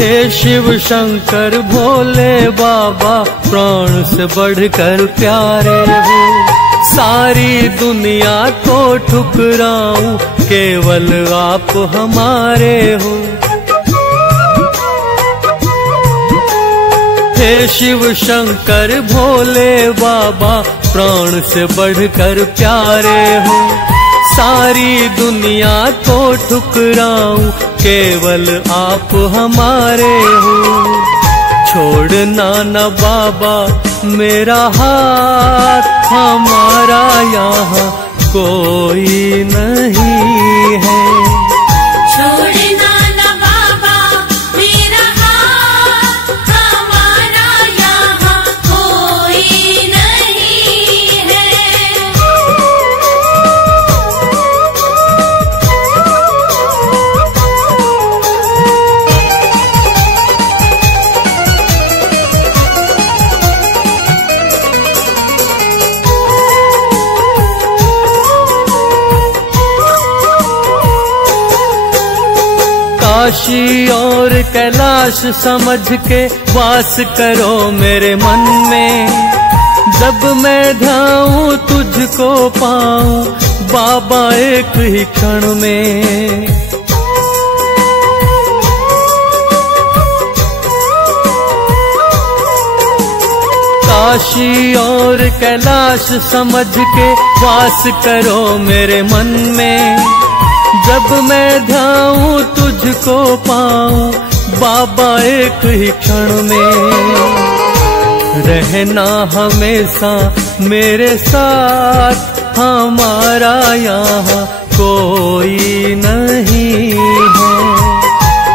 हे शिव शंकर भोले बाबा, प्राण से बढ़कर प्यारे हो। सारी दुनिया को ठुकराऊं, केवल आप हमारे हो। हे शिव शंकर भोले बाबा, प्राण से बढ़कर प्यारे हो। सारी दुनिया को ठुकराऊं, केवल आप हमारे हो। छोड़ना न बाबा मेरा हाथ, हमारा यहाँ कोई नहीं है। छोड़ना न बाबा मेरा हाथ, हमारा यहाँ कोई नहीं है। काशी और कैलाश समझ के वास करो मेरे मन में। जब मैं ध्याऊं तुझको पाऊं बाबा एक ही क्षण में। काशी और कैलाश समझ के वास करो मेरे मन में। जब मैं ध्याऊं तुझको पाऊं बाबा एक ही क्षण में। रहना हमेशा मेरे साथ, हमारा यहाँ कोई नहीं है।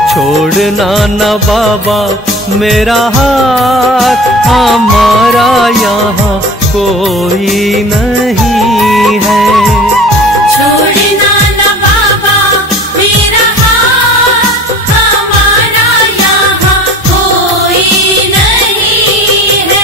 छोड़ना न बाबा मेरा हाथ, हमारा यहाँ कोई नहीं है। छोड़ना न बाबा मेरा हाथ, हमारा यहाँ कोई नहीं है।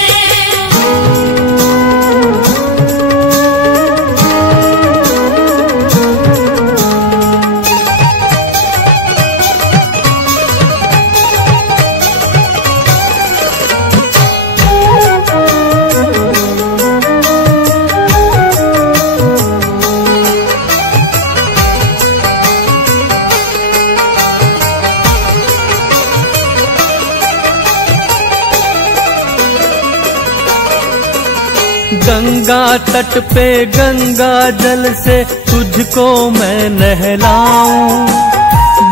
गंगा तट पे गंगा जल से तुझको मैं नहलाऊं।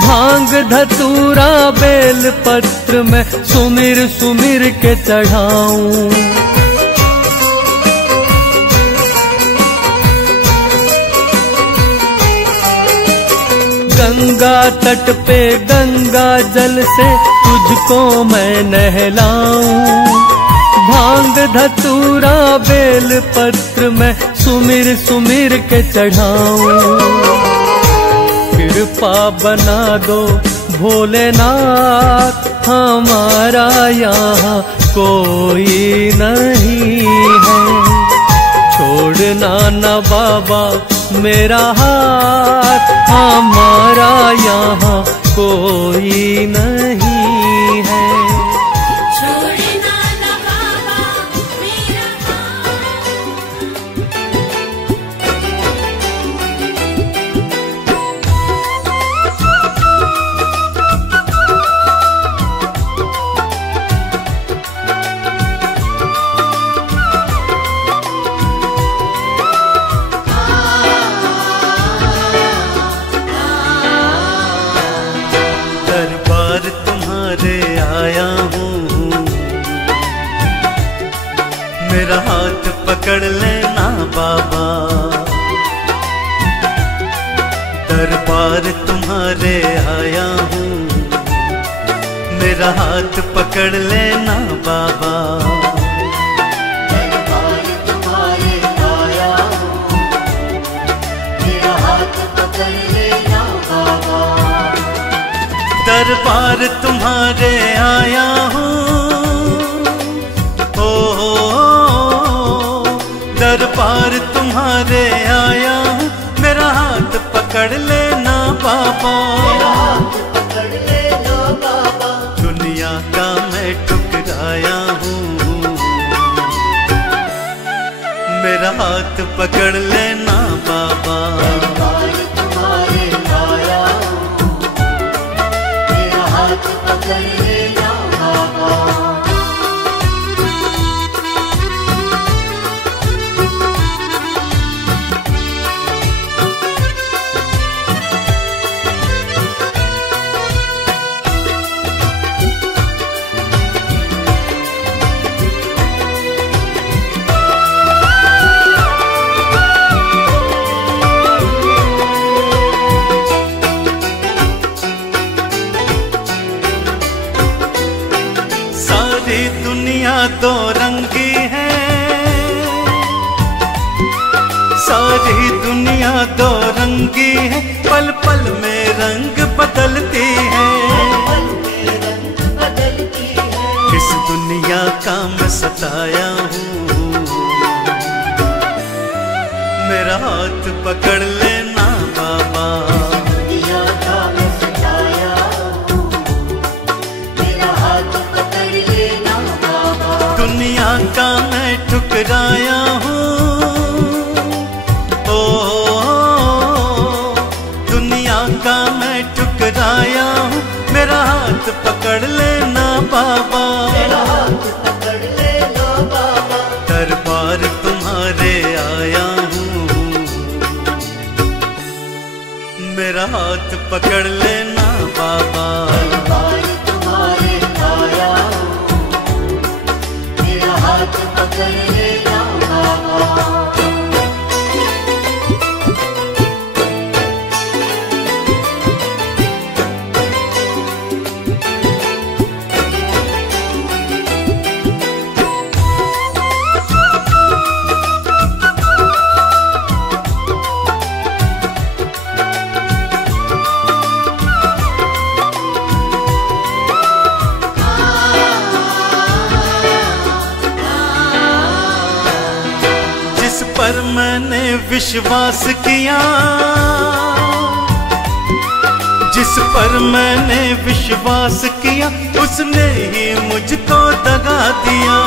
भांग धतूरा बेल पत्र में सुमिर सुमिर के चढ़ाऊं। गंगा तट पे गंगा जल से तुझको मैं नहलाऊं। भांग धतूरा बेल पत्र में सुमिर सुमिर के चढ़ाऊं। कृपा बना दो भोलेनाथ, हमारा यहाँ कोई नहीं है। छोड़ना न बाबा मेरा हाथ, हमारा यहाँ कोई नहीं है। मेरा हाथ पकड़ लेना बाबा, दरबार तुम्हारे आया हूँ। मेरा हाथ पकड़ लेना बाबा, दरबार तुम्हारे आया हूँ। मेरा हाथ पकड़ लेना बाबा, दरबार तुम्हारे आया हूँ। दरबार तुम्हारे आया हूँ। मेरा हाथ पकड़ लेना बाबा, मेरा हाथ पकड़ लेना बाबा। मेरा हाथ पकड़ लेना बाबा। दरबार तुम्हारे आया हूँ, मेरा हाथ पकड़ लेना बाबा। दुनिया दो रंगी है, सारी दुनिया दो रंगी है, पल पल में रंग बदलती है। इस दुनिया का मैं सताया हूँ, मेरा हाथ पकड़ लेना बाबा। दुनिया का मैं सताया हूँ, मेरा हाथ पकड़ लेना बाबा। दुनिया का मैं ठुकराया हूँ, ओ दुनिया का मैं ठुकराया हूँ, मेरा हाथ पकड़ लेना बाबा। मेरा हाथ पकड़ लेना बाबा। दरबार तुम्हारे आया हूँ, मेरा हाथ पकड़ लेना बाबा। दरबार तुम्हारे आया हूँ, मेरा हाथ पकड़ लेना बाबा। जिस पर मैंने विश्वास किया, जिस पर मैंने विश्वास किया, उसने ही मुझको दगा दिया।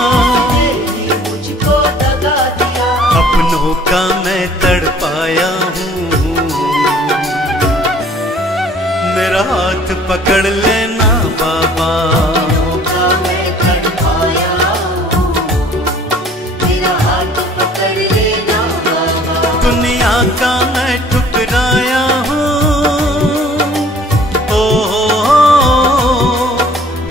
मुझको दगा दिया। अपनों का मैं तड़पाया हूँ, मेरा हाथ पकड़ लेना बाबा। का मैं तड़पाया हूँ, मेरा हाथ पकड़ लेना बाबा। दुनिया का मैं ठुकराया हूँ, ओ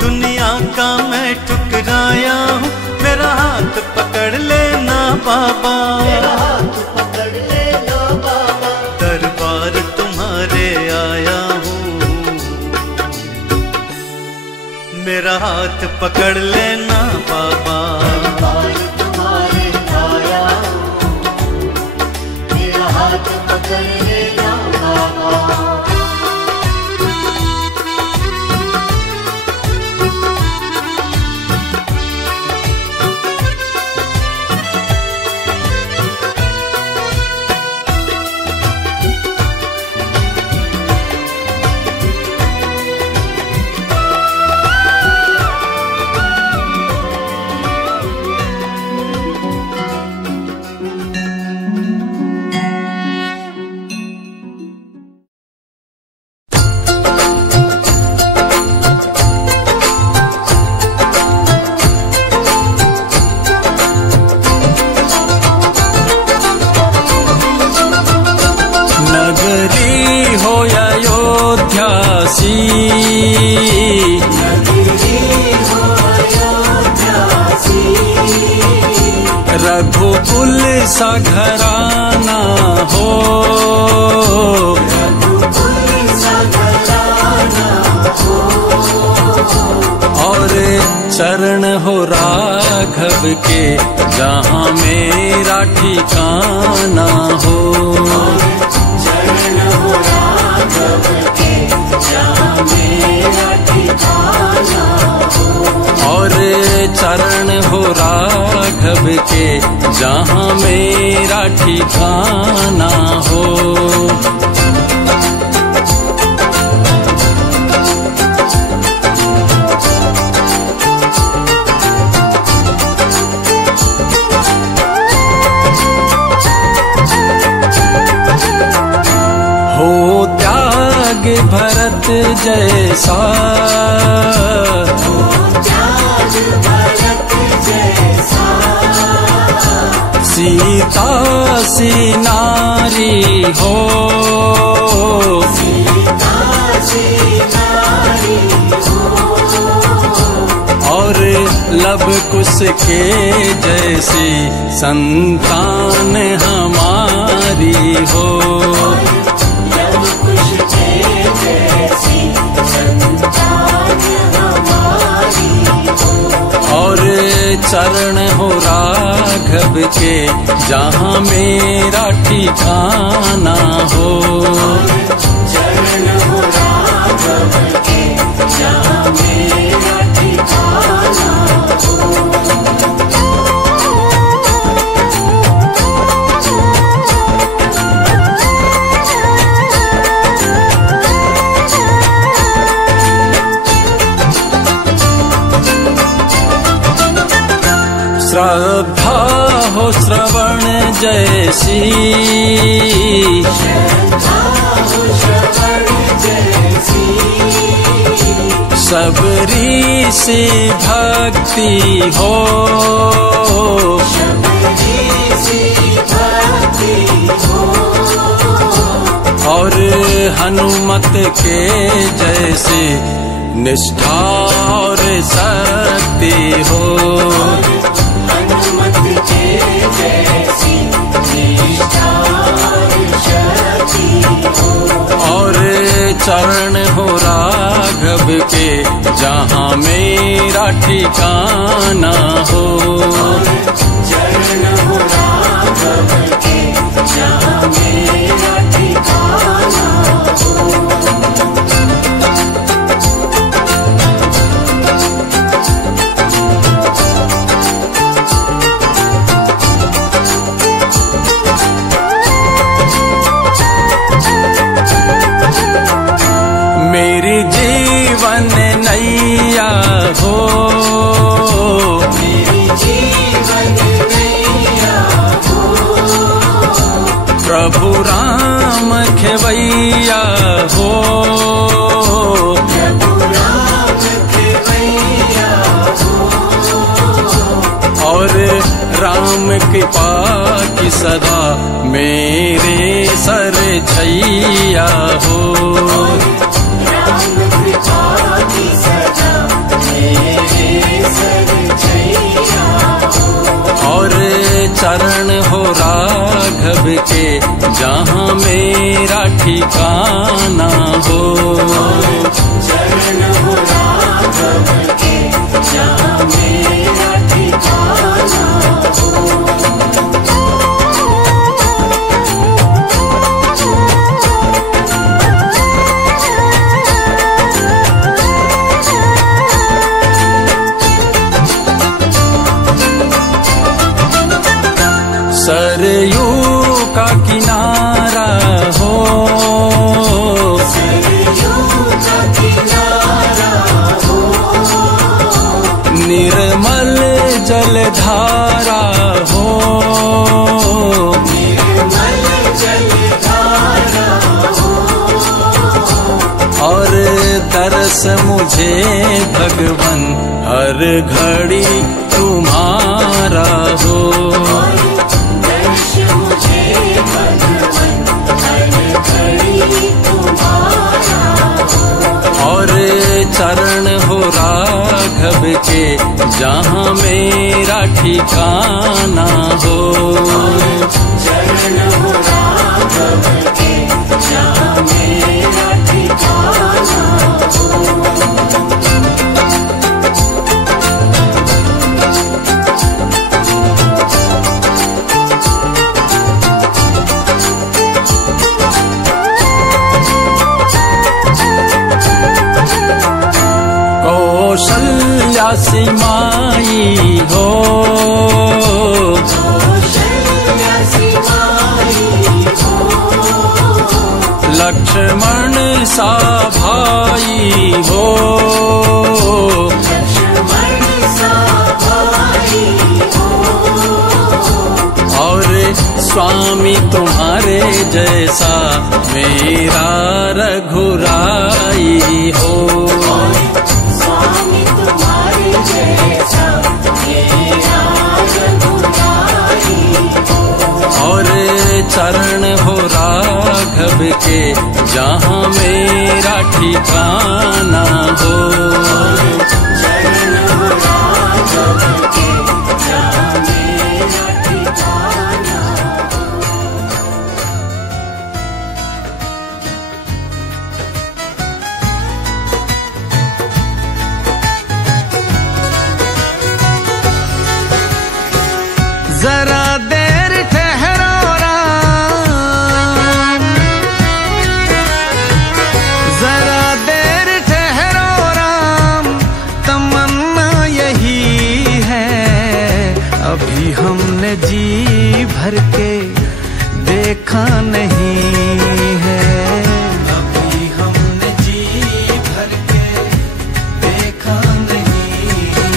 दुनिया का मैं ठुकराया हूँ, मेरा हाथ पकड़ लेना बाबा। मेरा हाथ पकड़ लेना बाबा। दरबार तुम्हारे आया हूँ, मेरा हाथ पकड़ लेना बाबा। दरबार तुम्हारे आया हूँ, मेरा हाथ पकड़ लेना बाबा। नगरी हो अयोध्यासी, रघुकुल सा घराना हो, और चरण हो राघव के जहाँ मेरा ठिकाना हो। और चरण हो राघव के जहाँ मेरा ठिकाना हो। त्याग भरत जैसा, त्याग भरत जैसा, सीता सी नारी हो, सीता सी नारी हो, और लब कुश के जैसी संतान हमारी हो, लव कुश के जैसी संतान हमारी हो, और चरण हो राघव के जहाँ मेरा ठिकाना हो, चरण हो राघव के जहाँ मेरा ठिकाना हो। श्रद्धा हो श्रवण जैसी, श्रद्धा हो श्रवण जैसी, सबरी सी भक्ति हो, शबरी सी भक्ति हो, और हनुमत के जैसी निष्ठा और शक्ति हो, हनुमत के जैसी निष्ठा और शक्ति हो, और चरण हो राघव के जहाँ मेरा ठिकाना हो, चरण हो राघव के जहाँ मेरा ठिकाना हो। मेरी जीवन नैया हो, मेरी जीवन नैया हो, प्रभु राम खेवैया हो, प्रभु राम खेवैया हो, और राम कृपा की सदा मेरे सर छैया हो, राम कृपा की सदा मेरे सर छैया हो, और चरण हो राघव के जहाँ मेरा ठिकाना हो, चरण हो राघव के जहाँ मेरा ठिकाना हो। सरयू का किनारा हो, सरयू का किनारा हो, निर्मल जलधारा हो, निर्मल जलधारा हो, और दरस मुझे भगवन हर घड़ी तुम्हारा हो, दर्श मुझे भगवन हर घड़ी तुम्हारा हो, और चरण हो राघव के जहाँ मेरा ठिकाना हो, चरण हो राघव के जहाँ मेरा ठिकाना हो। कौशल्या सी माई हो, कौशल्या सी माई हो, लक्ष्मण सा भाई हो, लक्ष्मण सा भाई हो, और स्वामी तुम्हारे जैसा मेरा रघुराई हो। स्वामी तुम्हारे जैसा मेरा रघुराई हो। और चरण हो राघव के जहाँ मेरा ठिकाना हो। चरण हो राघव के जहाँ मेरा ठिकाना हो। जरा देर ठहरो राम, जरा देर ठहरो राम, तमन्ना यही है। अभी हमने जी भर के देखा नहीं है, अभी हमने जी भर के देखा नहीं है।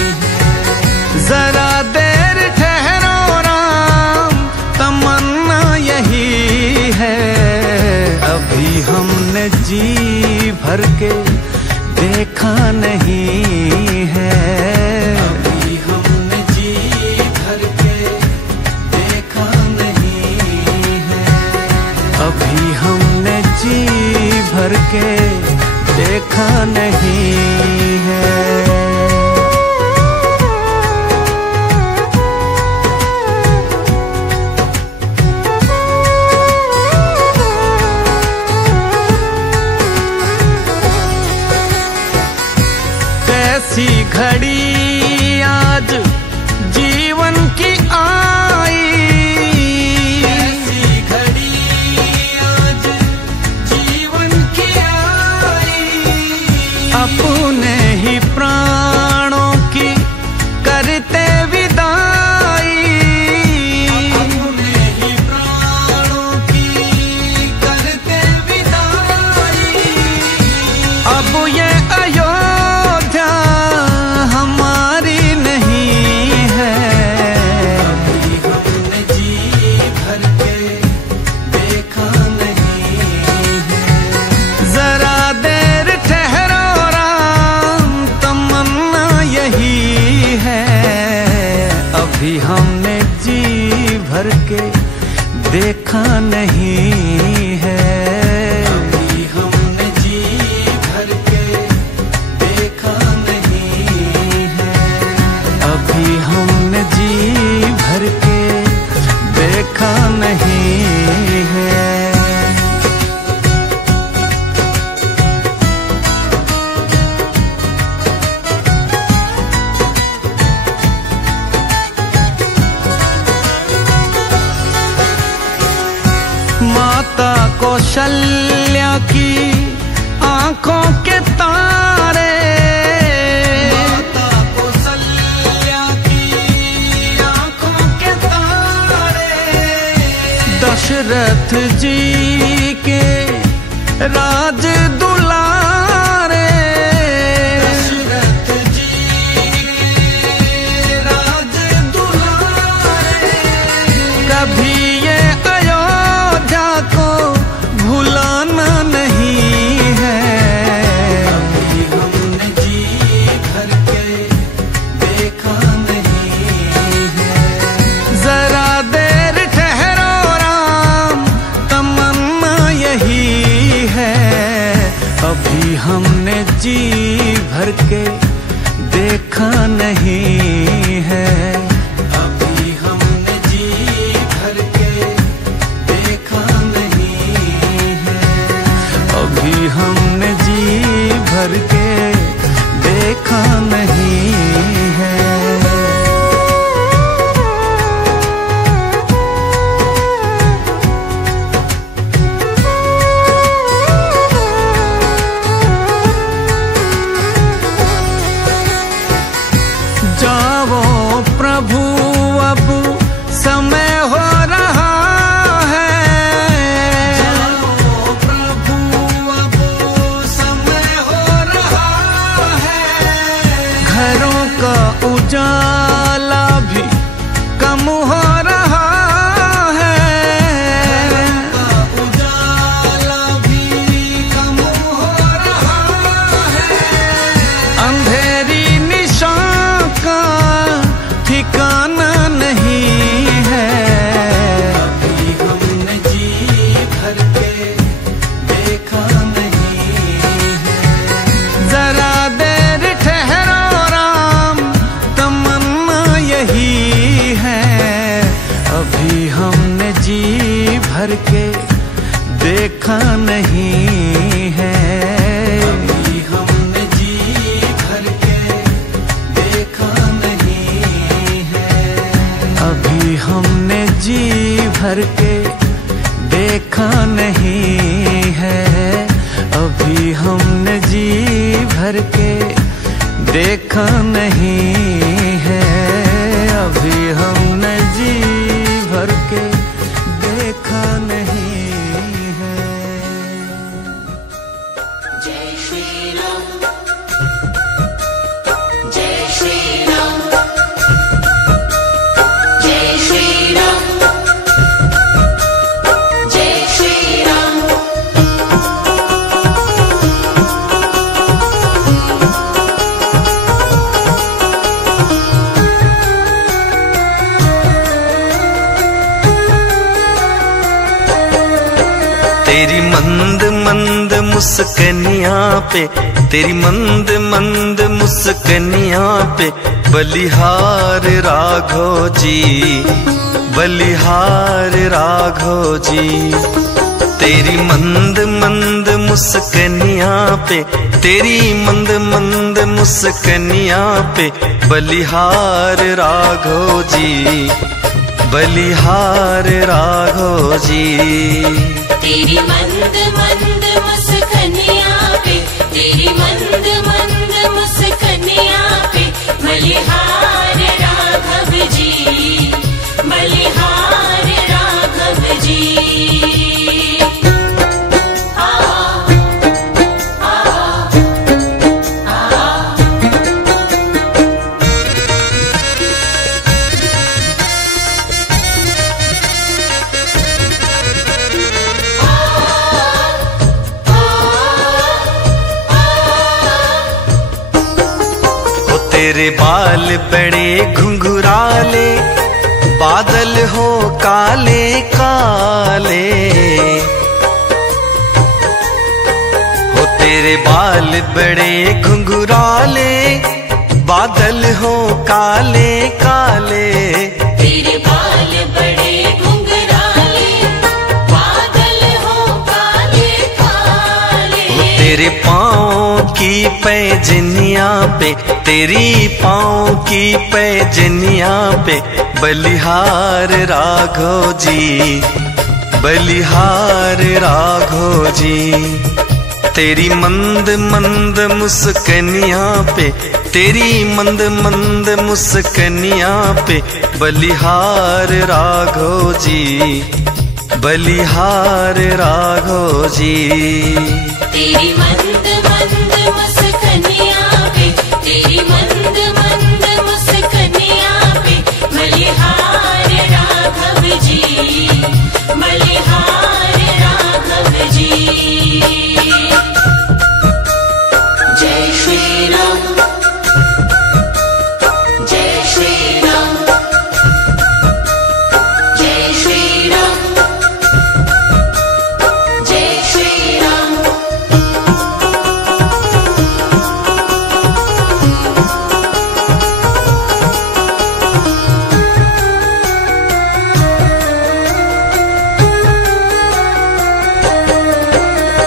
जरा देर ठहरो राम, तमन्ना यही है। अभी हमने जी भर के देखा नहीं है, अभी हमने जी भर के देखा नहीं है। अभी हमने जी भर के देखा नहीं है। कैसी घड़ी आज जीवन की आई, कैसी घड़ी आज जीवन की आई। अपने ही प्राणों की करते विदाई, अपने ही प्राणों की करते विदाई। अब ये अयोध्या हमारी नहीं है, अभी हमने जी भर के देखा नहीं है। जरा देर ठहरो राम, तमन्ना यही है। अभी हमने जी भर के देखा नहीं है, अभी हमने जी भर के देखा नहीं है। अभी हमने जी भर के देखा नहीं है। माता कौशल्या की आंखों के तारे, माता कौशल्या की आंखों के तारे। दशरथ जी के राज दुलारे, दशरथ जी के राज दुलारे। कभी ये अयोध्या को भुलाना नहीं है, अभी हमने जी भर के देखा नहीं है। जरा देर ठहरो राम, तमन्ना यही है। अभी हमने जी भर के देखा नहीं है, अभी हमने जी भर के देखा नहीं है। अभी हमने जी भर के देखा नहीं है। जाओ प्रभु अब समय हो रहा है, जाओ प्रभु अब समय हो रहा भर के देखा नहीं है। अभी हमने जी भर के देखा नहीं है। अभी हमने जी भर के देखा नहीं है। अभी हमने जी भर के देखा नहीं है। अभी हमने जी भर के देखा नहीं है। जय श्री राम, जय श्री राम, जय श्री राम, जय श्री राम। तेरी मंद मंद मुस्कनियाँ पे, तेरी मंद मंद मुस्कनियाँ पे बलिहार राघो जी, बलिहार राघो जी। तेरी मंद मंद मुस्कनियाँ पे, तेरी मंद मंद मुस्कनियाँ पे बलिहार राघो जी, बलिहार राघो जी। तेरी मंद मंद मुस्कनियाँ पे, तेरी मंद मंद मुस्कनियाँ पे बलिहार राघव जी, बलिहार राघव जी। तेरे बाल बड़े घुंघराले, बादल हो काले काले। हो तेरे बाल बड़े घुंघराले, बादल हो काले काले। तेरे बाल बड़े घुंघराले, बादल हो काले काले। हो तेरे पाँव की पैजनिया पे, तेरी पाँव की पैजनिया पे बलिहार राघो जी, बलिहार राघो जी। तेरी मंद मंद मुस्कनिया पे, तेरी मंद मंद मुस्कनिया पे बलिहार राघो जी, बलिहार राघो जी। तेरी मंद मंद मुस्कनियाँ पे, तेरी मंद मंद मुस्कनियाँ पे बलिहार राघव जी, बलिहार राघव जी। जय श्री राम, जय श्री राम, जय श्री राम, जय श्री राम।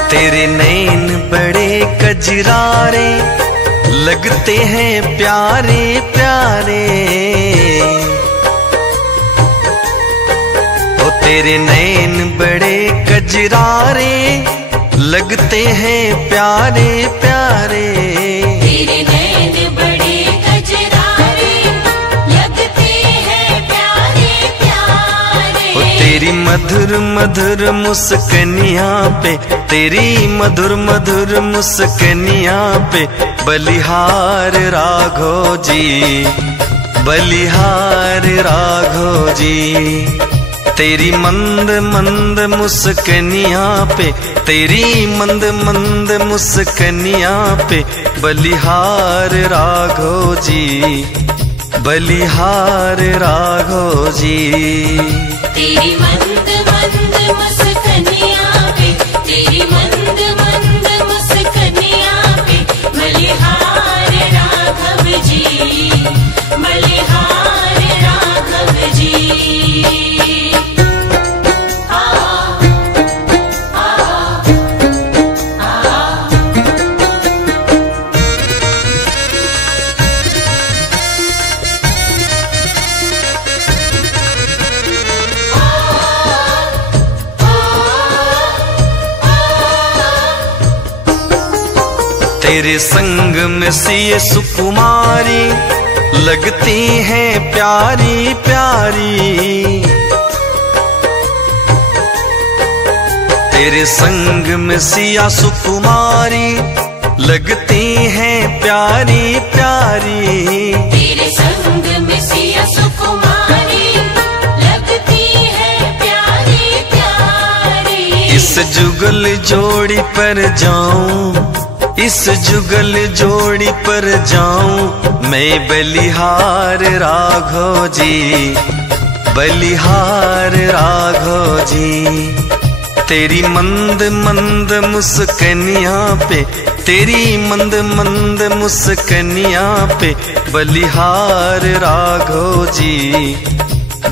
तेरे नैन बड़े कजरारे, लगते हैं प्यारे प्यारे। ओ तेरे नैन बड़े कजरारे, लगते हैं प्यारे प्यारे। तेरे नैन बड़े कजरारे, लगते हैं प्यारे प्यारे। ओ तेरी मधुर मधुर मुस्कनिया पे, तेरी मधुर मधुर मुस्कनिया पे बलिहार राघो जी, बलिहार राघो जी। तेरी मंद मंद मुस्कनिया पे, तेरी मंद मंद मुस्कनिया पे बलिहार राघो जी, बलिहार राघो जी। तेरी मंद मंद मुस्कनियाँ पे, तेरी मंद मंद मुस्कनियाँ पे बलिहार राघव जी, बलिहार राघव जी। तेरे संग में सिए सुकुमारी लगती हैं प्यारी प्यारी। तेरे संग में सिया सुकुमारी लगती हैं प्यारी प्यारी। तेरे संग में सिया सुकुमारी लगती है प्यारी प्यारी। इस जुगल जोड़ी पर जाऊं, इस जुगल जोड़ी पर जाऊं मैं बलिहार राघव जी, बलिहार राघव जी। तेरी मंद मंद मुस्कनिया पे, तेरी मंद मंद मुस्कनिया पे बलिहार राघव जी,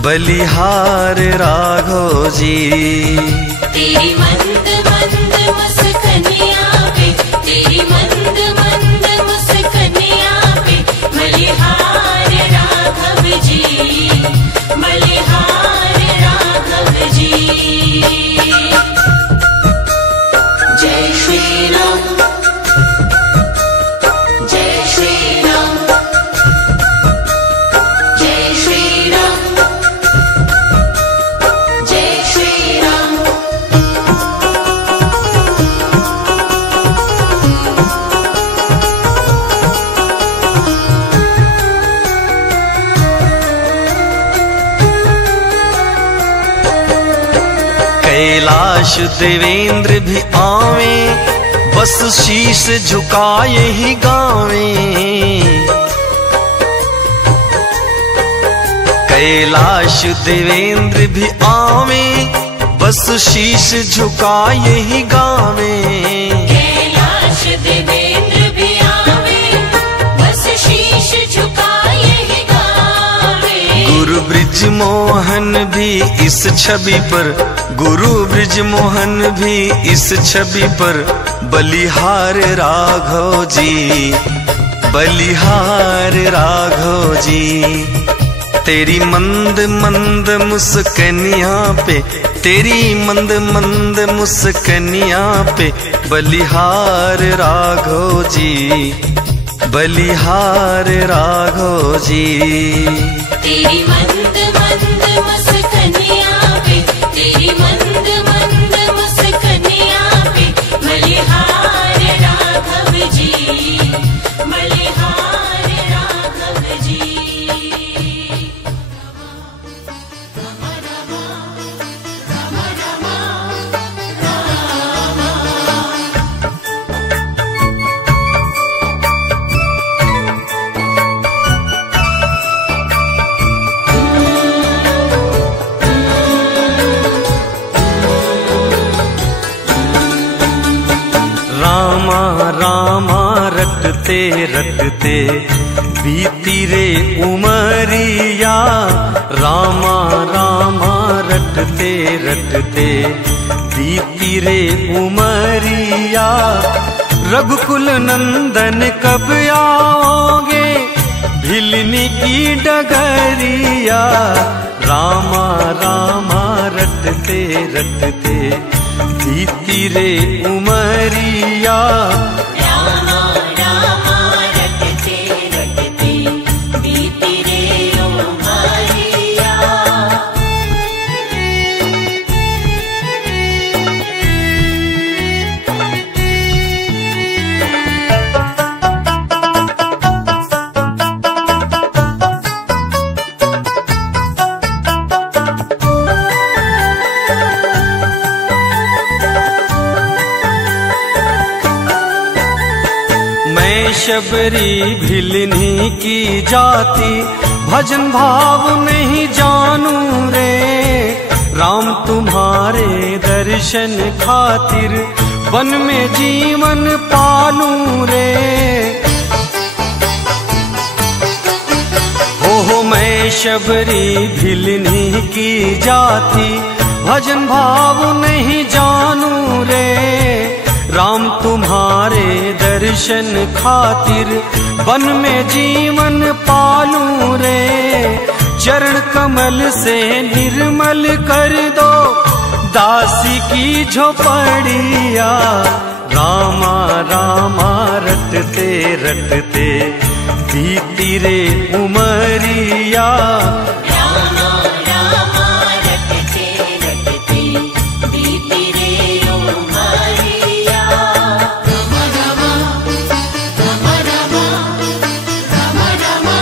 बलिहार राघव जी। तेरी मंद मंद मुस्कनिया पे, तेरी मंद मंद मुस्कनिया पे बलिहार राघव जी, बलिहार राघव जी। जय श्री राम, जय श्री राम, जय श्री राम, जय श्री राम। कैलाश देवेंद्र भी आवे, बस शीश झुकाए ही गावे। कैलाश देवेंद्र भी आवे, बस शीश झुकाए ही गावे। कैलाश देवेंद्र भी आवे, बस शीश झुकाए ही गावे। गुरु ब्रिज मोहन भी इस छवि पर, गुरु ब्रिज मोहन भी इस छवि पर बलिहार राघव जी, बलिहार राघव जी। तेरी मंद मंद मुस्कनिया पे, तेरी मंद मंद मुस्कनिया पे बलिहार राघव जी, बलिहार राघव जी। तेरी मंद मंद मुस्कनिया पे, तेरी मंद मंद मुस्कनिया पे बलिहार राघव जी, बलिहार राघव जी। रामा रटते रटते बीती रे उमरिया, रामा रामा रटते रटते बीती रे उमरिया। रघुकुल नंदन कब आओगे भिलनी की डगरिया, रामा रामा रटते रटते बीती रे उमरिया। रामा रामा रटते रटते बीती रे उमरिया। शबरी भिलनी की जाति भजन भाव नहीं जानू रे, राम तुम्हारे दर्शन खातिर वन में जीवन पालू रे। हो मैं शबरी भिलनी की जाति भजन भाव नहीं जानू रे, राम तुम्हारे दर्शन खातिर वन में जीवन पालू रे। चरण कमल से निर्मल कर दो दासी की झोपड़िया, रामा रामा रटते रटते बीती रे उमरिया। रामा रामा रटते रटते बीती रे उमरिया। रामा रामा रामा रामा रामा रामा रामा।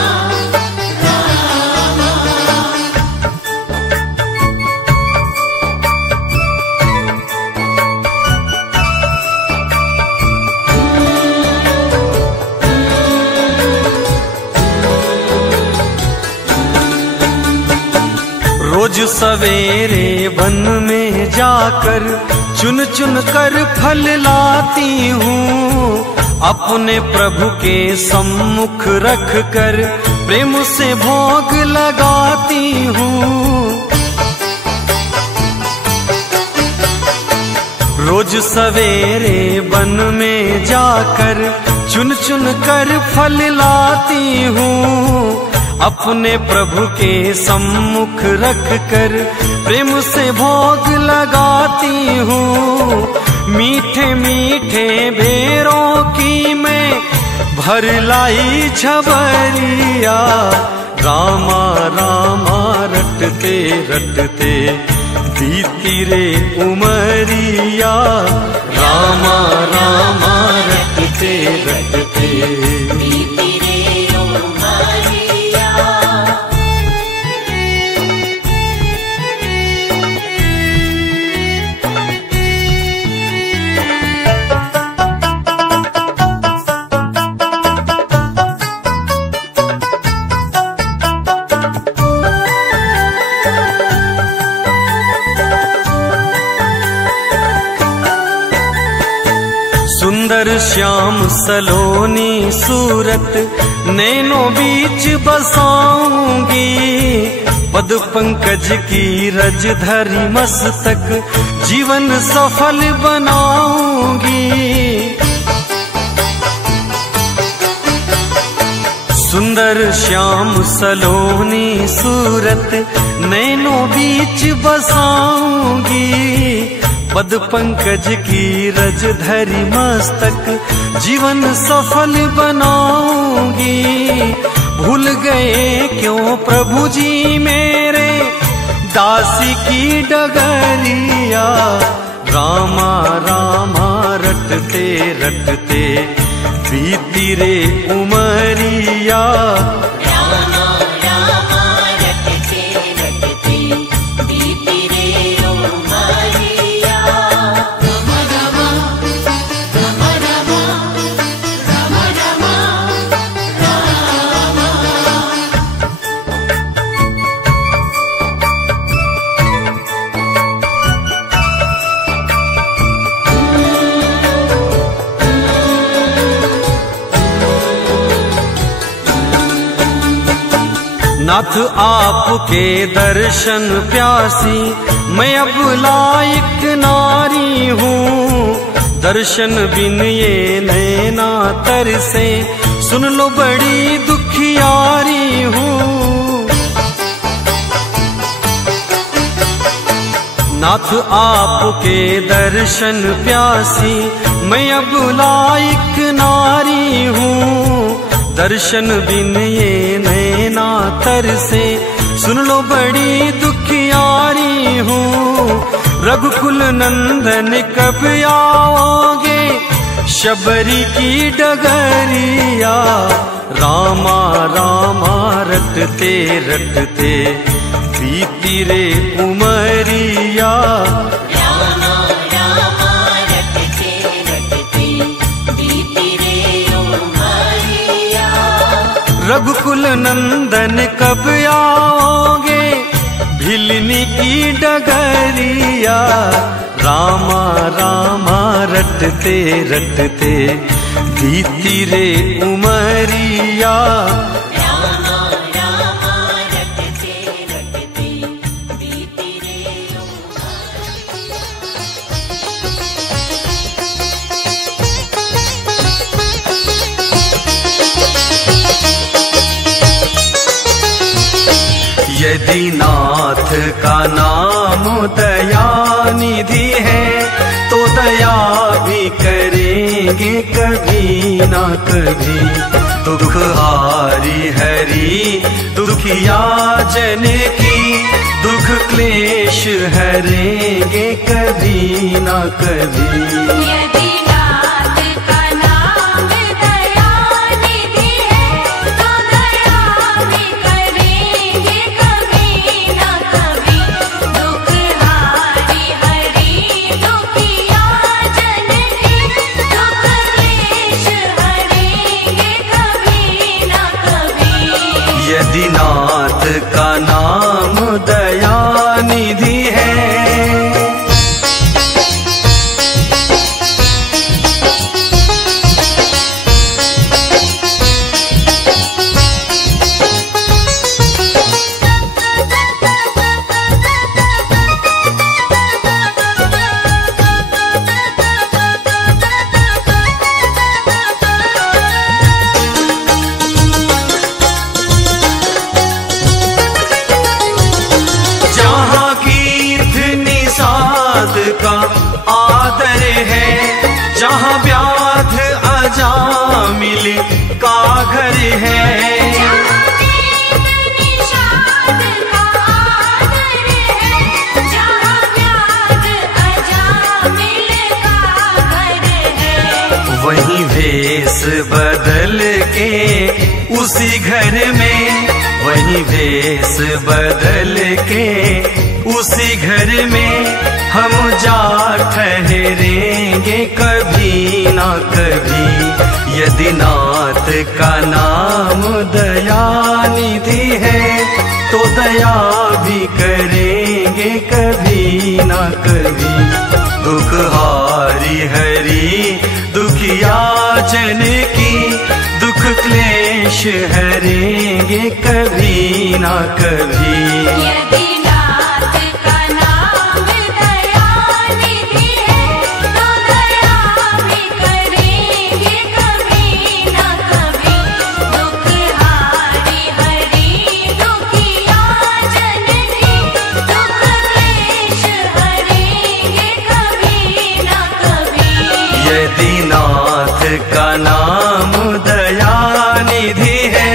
रोज सवेरे वन में जाकर चुन चुन कर फल लाती हूँ, अपने प्रभु के सम्मुख रख कर प्रेम से भोग लगाती हूँ। रोज सवेरे वन में जाकर चुन चुन कर फल लाती हूँ, अपने प्रभु के सम्मुख रख कर प्रेम से भोग लगाती हूँ। मीठे मीठे बेरों की मैं भर लाई झबरिया। रामा रामा रटते रटते बीती रे उमरिया। रामा रामा रटते रटते बीती रे उमरिया। सुंदर श्याम सलोनी सूरत नैनों बीच बसाऊंगी, पद पंकज की रज धरी मस्तक जीवन सफल बनाऊंगी। सुंदर श्याम सलोनी सूरत नैनों बीच बसाऊंगी, पद पंकज की रज धरी मस्तक जीवन सफल बनाऊंगी। भूल गए क्यों प्रभु जी मेरे दासी की डगरिया। रामा रामा रटते रटते बीती रे उमरिया। रामा रामा रटते रटते बीती रे उमरिया। रामा रामा रामा रामा रामा रामा रामा। नाथ आपके दर्शन प्यासी मैं अब लायक नारी हूँ, दर्शन बिन ये नैना तरसे सुन लो बड़ी दुखियारी हूँ। नाथ आपके दर्शन प्यासी मैं अब लायक नारी हूँ, दर्शन बिन ये नैना तरसे सुन लो बड़ी दुखियारी हूँ। रघुकुल नंदन कब आओगे शबरी की डगरिया। रामा रामा रटते रटते बीती रे उमरिया। रामा रामा रटते रटते बीती रे उमरिया। रघुकुल नंदन कब आओगे भिलनी की डगरिया। रामा रामा रटते रटते बीती रे उमरिया। रामा रामा रटते रटते बीती रे यदि नाथ का नाम दया निधि है तो दया भी करे करेंगे कभी ना कभी। दुख हारी हरी दुखिया जन की, दुख क्लेश हरेंगे कभी ना कभी। यदि नाथ का नाम दया निधि है, तो दया भी करेंगे कभी ना कभी। दुख हारी हरी दुखिया जन की, दुख क्लेश हरेंगे कभी ना कभी। यदि नाथ का नाम दया निधि है, का आदर है, जहाँ व्याध अजामिल का घर है। जहाँ वेद निषाद का आदर है, जहाँ व्याध अजामिल का घर है। वहीं भेष बदल के उसी घर में, वहीं भेष बदल के उसी घर में हम जा ठहरेंगे कभी ना कभी। यदि नाथ का नाम दया निधि है, तो दया भी करेंगे कभी ना कभी। दुख हारी हरी दुखिया जन की, दुख क्लेश हरेंगे कभी ना कभी। यदि नाथ का नाम दया निधि है, तो दया भी करेंगे कभी ना कभी। दुख हारी हरी दुखिया जन की, दुख क्लेश हरेंगे कभी ना कभी। यदि नाथ का नाम दया निधि है,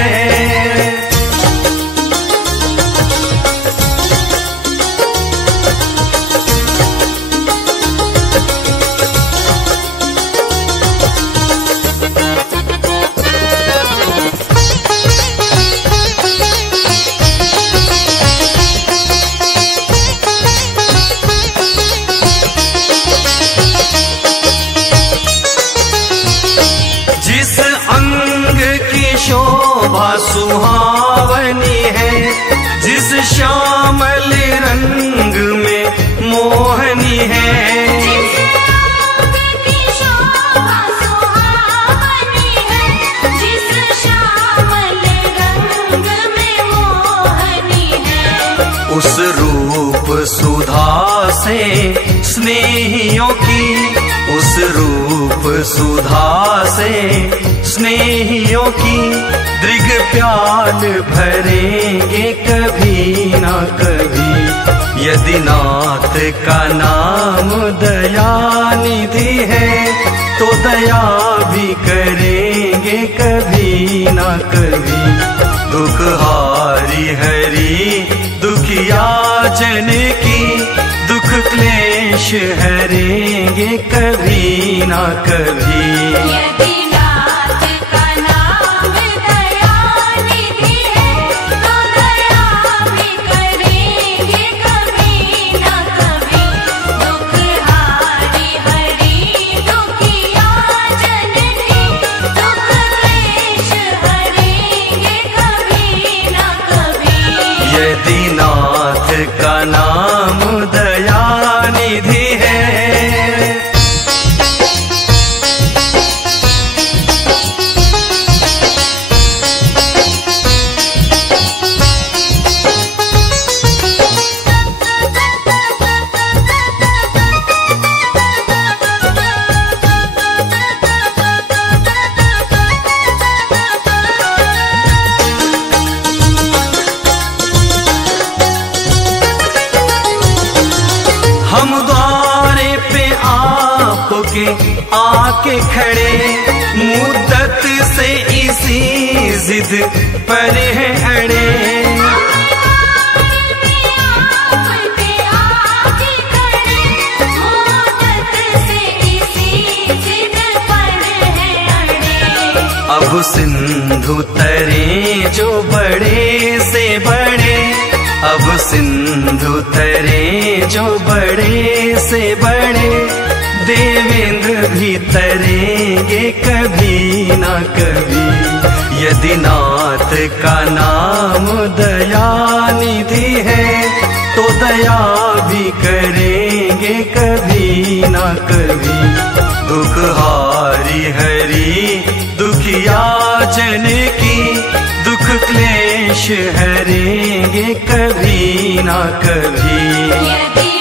जिस अंग की शोभा सुहावनी है, जिस श्यामल रंग में मोहनी है। जिस अंग की शोभा सुहावनी है, जिस श्यामल रंग में मोहनी है। उस रूप सुधा से स्नेहियों की, उस रूप सुधा से स्नेहियों की, दृग प्याल भरेंगे कभी ना कभी। यदि नाथ का नाम दया निधि है, तो दया भी करेंगे कभी ना कभी। दुख हारी हरी दुखिया जन की, दुख क्लेश हरेंगे कभी ना कभी। यदि नाथ का नाम दया निधि है, तो दया भी करेंगे कभी ना कभी। दुख हारी हरी दुखिया जन की, दुख क्लेश हरेंगे कभी ना कभी। यदि नाथ का नाम दया निधि है, के आके खड़े, मुद्दत से इसी जिद पर है अड़े। अब सिंधु तरे जो बड़े से बड़े, अब सिंधु तरे जो बड़े से बड़े, देवेंद्र भी तरेंगे कभी ना कभी। यदि नाथ का नाम दयानिधि है, तो दया भी करेंगे कभी ना कभी। दुख हारी हरि दुखिया जन की, दुख क्लेश हरेंगे कभी ना कभी। यदि